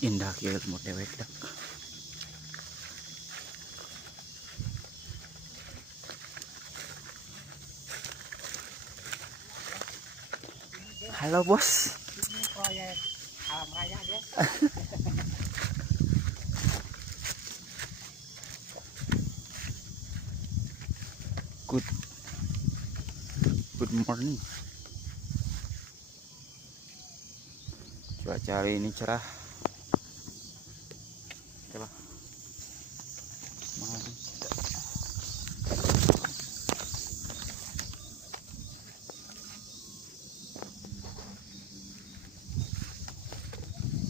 Indah kieu mau dewek dak. Halo bos. Ini proyek alam raya dia. Good morning. Cuaca hari ini cerah.